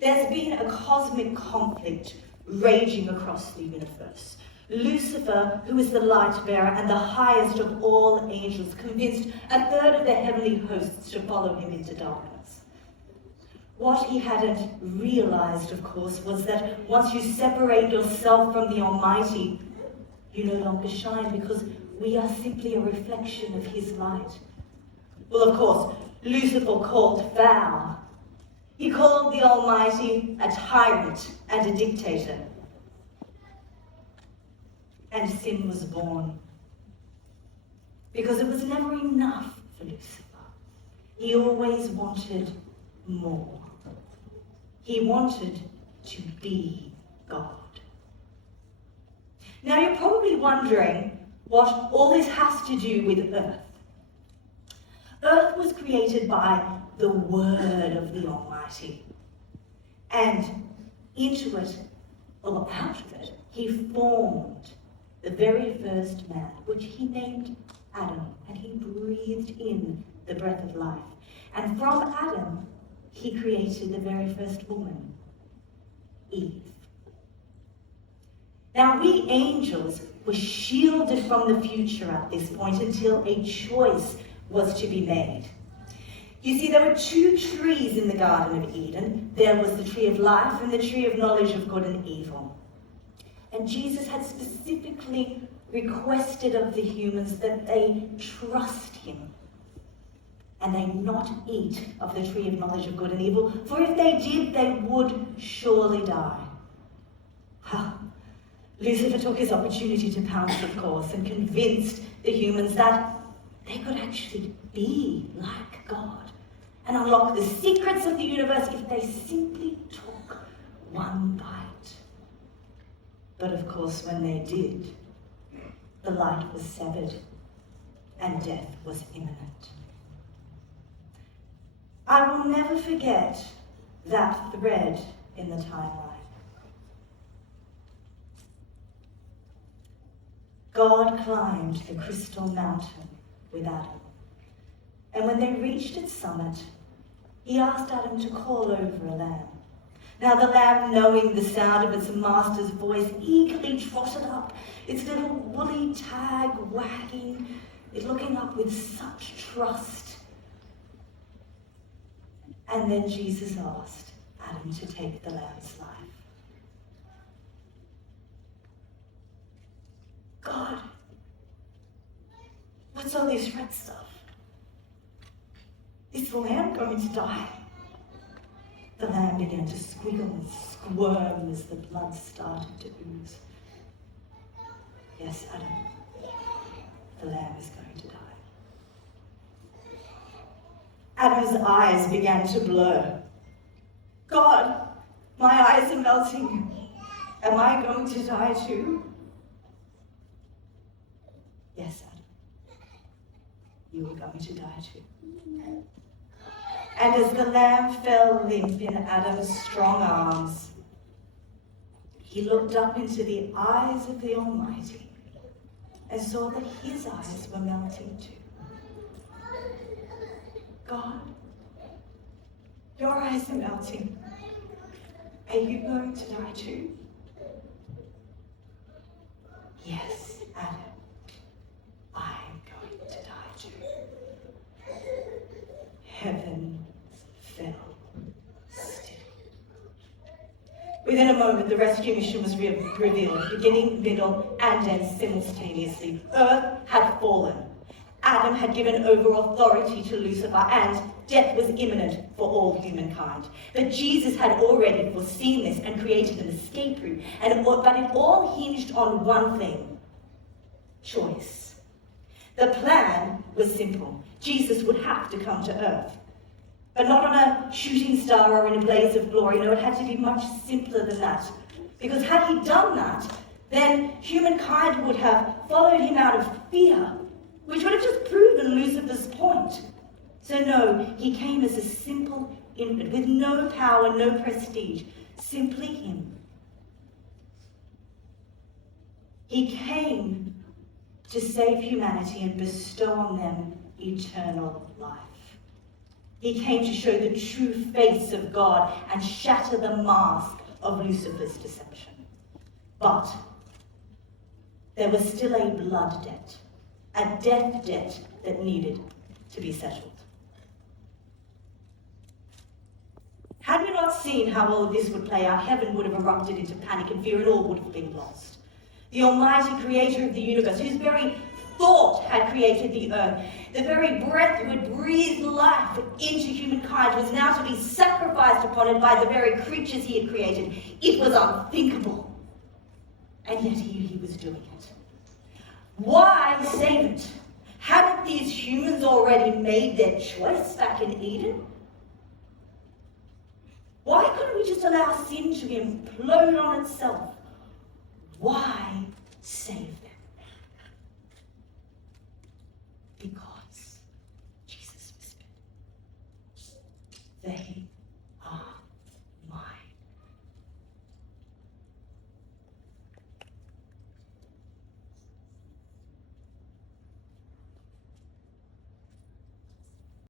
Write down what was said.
There's been a cosmic conflict raging across the universe. Lucifer, who is the light bearer and the highest of all angels, convinced a third of the heavenly hosts to follow him into darkness. What he hadn't realized, of course, was that once you separate yourself from the Almighty, you no longer shine, because we are simply a reflection of his light. Well, of course, Lucifer called foul. He called the Almighty a tyrant and a dictator. And sin was born. Because it was never enough for Lucifer. He always wanted more. He wanted to be God. Now you're probably wondering what all this has to do with Earth. Earth was created by the Word of the Almighty. And into it, or out of it, he formed the very first man, which he named Adam, and he breathed in the breath of life. And from Adam, he created the very first woman, Eve. Now, we angels were shielded from the future at this point until a choice was to be made. You see, there were two trees in the Garden of Eden. There was the tree of life and the tree of knowledge of good and evil. And Jesus had specifically requested of the humans that they trust him and they not eat of the tree of knowledge of good and evil, for if they did, they would surely die. Lucifer took his opportunity to pounce, of course, and convinced the humans that they could actually be like God and unlock the secrets of the universe if they simply took one bite. But of course, when they did, the light was severed and death was imminent. I will never forget that thread in the timeline. God climbed the crystal mountain with Adam. And when they reached its summit, he asked Adam to call over a lamb. Now the lamb, knowing the sound of its master's voice, eagerly trotted up, its little woolly tag wagging, it looking up with such trust. And then Jesus asked Adam to take the lamb's life. God, what's all this red stuff? Is the lamb going to die? The lamb began to squiggle and squirm as the blood started to ooze. Yes, Adam, the lamb is going to die. Adam's eyes began to blur. God, my eyes are melting. Am I going to die too? Yes, Adam, you are going to die too. And as the lamb fell limp in Adam's strong arms, he looked up into the eyes of the Almighty and saw that his eyes were melting too. God, your eyes are melting. Are you going to die too? Yes, Adam, I'm going to die too. Heaven fell still. Within a moment, the rescue mission was revealed, beginning, middle, and end simultaneously. Earth had fallen. Adam had given over authority to Lucifer, and death was imminent for all humankind. But Jesus had already foreseen this and created an escape route, but it all hinged on one thing: choice. The plan was simple. Jesus would have to come to earth. But not on a shooting star or in a blaze of glory. No, it had to be much simpler than that. Because had he done that, then humankind would have followed him out of fear, which would have just proven Lucifer's point. So no, he came as a simple infant with no power, no prestige, simply him. He came to save humanity and bestow on them eternal life. He came to show the true face of God and shatter the mask of Lucifer's deception. But there was still a blood debt, a death debt that needed to be settled. Had we not seen how all this would play out, heaven would have erupted into panic and fear and all would have been lost. The almighty creator of the universe, whose very thought had created the earth, the very breath who had breathed life into humankind, was now to be sacrificed upon it by the very creatures he had created. It was unthinkable. And yet he was doing it. Why save it? Hadn't these humans already made their choice back in Eden? Why couldn't we just allow sin to implode on itself? Why save them? Because Jesus whispered, they